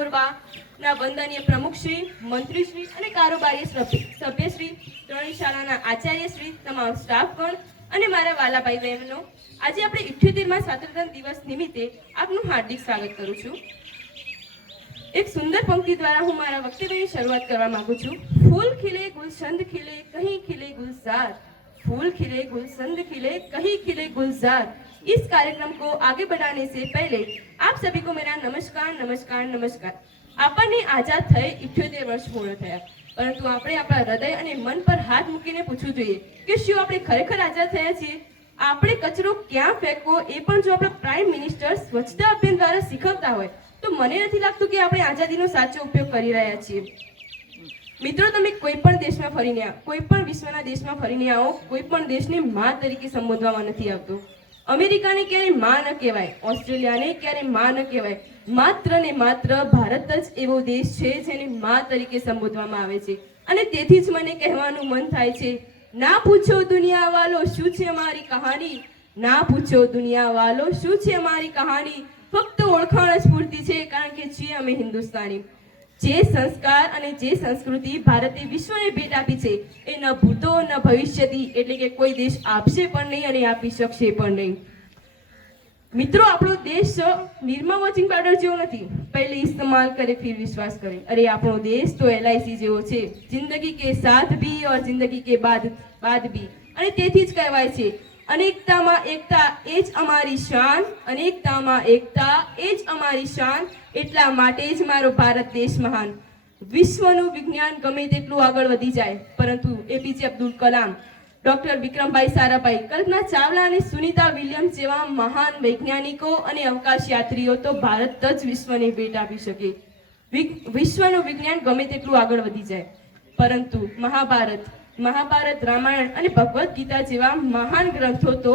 પૂર્વના વંદનીય પ્રમુખશ્રી, મંત્રીશ્રી અને કારોબારી સભ્યશ્રી, ત્રણેય શાળાના આચાર્યશ્રી, તમામ સ્ટાફગણ અને મારા વાલા ભાઈ બહેનો, આજે આપણે 78મા સ્વાતંત્ર્ય દિવસ નિમિત્તે આપનું હાર્દિક સ્વાગત કરું છું. એક સુંદર પંક્તિ દ્વારા હું મારા વક્તવ્યની શરૂઆત કરવા માંગુ છું. ફૂલ ખिले गुलशंद खिले कहीं खिले गुलजार, फूल खिले गुलशंद खिले कहीं खिले गुलजार. इस कार्यक्रम को आगे बढ़ाने से पहले आप सभी को मेरा नमस्कार नमस्कार नमस्कार. આપણને આઝાદ થઈ 78 વર્ષ પૂર્ણ થયા, પરંતુ આપણે આપણા હૃદય અને મન પર હાથ મૂકીને પૂછવું જોઈએ કે શું આપણે ખરેખર આઝાદ થયા છીએ? આપણે કચરો ક્યાં ફેંકવો એ પણ જો આપણા પ્રાઇમ મિનિસ્ટર સ્વચ્છતા અભિયાન દ્વારા શીખવતા હોય તો મને નથી લાગતું કે આપણે આઝાદીનો સાચો ઉપયોગ કરી રહ્યા છીએ. મિત્રો, તમે કોઈ પણ દેશમાં ફરીને આવો, કોઈ પણ વિશ્વના દેશમાં ફરીને આવો, કોઈ પણ દેશને માં તરીકે સંબોધવામાં નથી આવતું. અમેરિકાને ક્યારે માં ન કહેવાય, ઓસ્ટ્રેલિયાને ક્યારે માં ન કહેવાય. માત્ર ને માત્ર ભારત જ એવો દેશ છે જેને માં તરીકે સંબોધવામાં આવે છે. અને તેથી જ મને કહેવાનું મન થાય છે, ના પૂછો દુનિયા વાલો શું છે અમારી કહાની, ના પૂછો દુનિયા વાલો શું છે અમારી કહાની. ફક્ત ઓળખાણ જ પૂરતી છે, કારણ કે છીએ અમે હિન્દુસ્તાની. જે સંસ્કાર અને જે સંસ્કૃતિ ભારતે વિશ્વને ભેટ આપી છે એ ન ભૂતો ન ભવિષ્યથી, એટલે કે કોઈ દેશ આપશે પણ નહીં અને આપી શકશે પણ નહીં. મિત્રો, આપણો દેશ નિરમા વોચિંગ પાવડર જેવો નથી, પહેલે ઇસ્તેમાલ કરે ફિર વિશ્વાસ કરે. અરે આપણો દેશ તો LIC જેવો છે, જિંદગી કે સાથ ભી और જિંદગી કે બાદ ભી. અને તેથી જ કહેવાય છે, અનેકતામાં એકતા એ જ અમારી શાન, અનેકતામાં એકતા એ જ અમારી શાન. એટલા માટે જ મારો ભારત દેશ મહાન. વિશ્વનું વિજ્ઞાન ગમે તેટલું આગળ વધી જાય, પરંતુ APJ અબ્દુલ કલામ, ડોક્ટર વિક્રમભાઈ સારાભાઈ, કલ્પના ચાવલા અને સુનિતા વિલિયમ્સ જેવા મહાન વૈજ્ઞાનિકો અને અવકાશ યાત્રીઓ તો ભારત જ વિશ્વને ભેટ આપી શકે. વિશ્વનું વિજ્ઞાન ગમે તેટલું આગળ વધી જાય, પરંતુ મહાભારત, રામાયણ અને ભગવદ્ ગીતા જેવા મહાન ગ્રંથો તો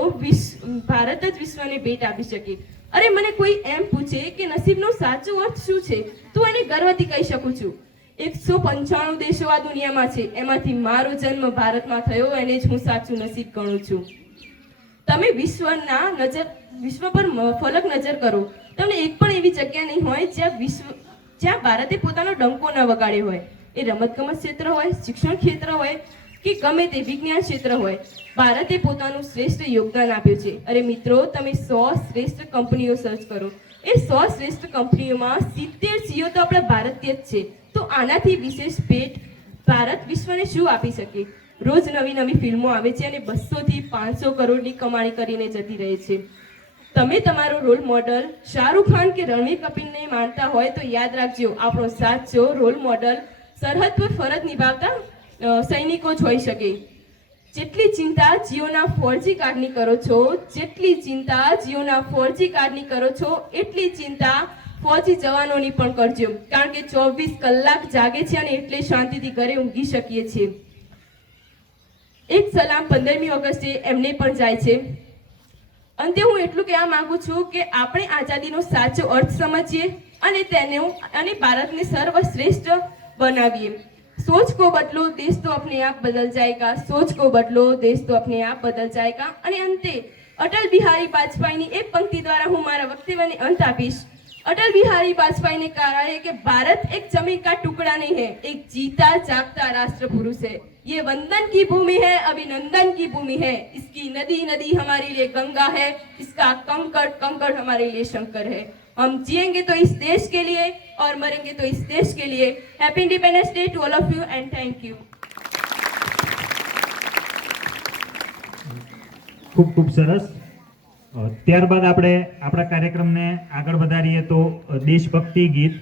ભારત જ વિશ્વને ભેટ આપી શકે. અરે મને કોઈ એમ પૂછે કે નસીબનો સાચો અર્થ શું છે, તો એને ગર્વથી કહી શકું છું, 195 દેશો આ દુનિયામાં છે, એમાંથી મારો જન્મ ભારતમાં થયો, એને જ હું સાચું નસીબ ગણું છું. તમે વિશ્વ પર ફલક નજર કરો, તમને એક પણ એવી જગ્યા નહીં હોય જ્યાં ભારતે પોતાનો ડંકો ન વગાડ્યો હોય. એ રમતગમત ક્ષેત્ર હોય, શિક્ષણ ક્ષેત્ર હોય કે ગમે તે વિજ્ઞાન ક્ષેત્ર હોય, ભારતે પોતાનું શ્રેષ્ઠ યોગદાન આપ્યું છે. અરે મિત્રો, તમે 100 શ્રેષ્ઠ કંપનીઓ સર્ચ કરો, એ 100 શ્રેષ્ઠ કંપનીઓમાં 70 CEO તો આપણા ભારતીય જ છે. તો આનાથી વિશેષ ભેટ ભારત વિશ્વને શું આપી શકે? રોજ નવી નવી ફિલ્મો આવે છે અને 200 થી 500 કરોડની કમાણી કરીને જતી રહે છે. તમે તમારો રોલ મોડલ શાહરૂખ ખાન કે રણવીર કપૂરને માનતા હોય તો યાદ રાખજો, આપણો સાચો રોલ મોડલ સરહદ પર ફરજ નિભાવતા સૈનિકો જ હોઈ શકે. જેટલી ચિંતા જીઓના 4G કાર્ડની કરો છો, જેટલી ચિંતા જીઓના 4G કાર્ડની કરો છો, એટલી ચિંતા ફોજી જવાનોની પણ કરજો, કારણ કે 24 કલાક જાગે છે અને એટલે શાંતિથી ઘરે ઊંઘી શકીએ છીએ. એક સલામ 15મી ઓગસ્ટે એમને પણ જાય છે. અંતે હું એટલું કહેવા માંગુ છું કે આપણે આઝાદીનો સાચો અર્થ સમજીએ અને ભારતને સર્વશ્રેષ્ઠ બનાવીએ. सोच को बदलो देश तो अपने आप बदल जाएगा, सोच को बदलो देश तो अपने आप बदल जाएगा. અને અંતે અટલ બિહારી વાજપેયીની એક પંક્તિ દ્વારા હું મારા વક્તવ્યને અંત આપીશ. अटल बिहारी वाजपेयी ने कहा है कि भारत एक जमीन का टुकड़ा नहीं है, एक जीता जागता राष्ट्र पुरुष है. ये वंदन की भूमि है, अभिनंदन की भूमि है. इसकी नदी नदी हमारे लिए गंगा है, इसका कंकड़ कंकड़ हमारे लिए शंकर है. हम जिएंगे तो इस देश के लिए और मरेंगे तो इस देश के लिए. Happy independence day to all of you and thank you. ખૂબ ખૂબ સરસ. ત્યારબાદ આપણે આપણા કાર્યક્રમને આગળ વધારીએ તો દેશભક્તિ ગીત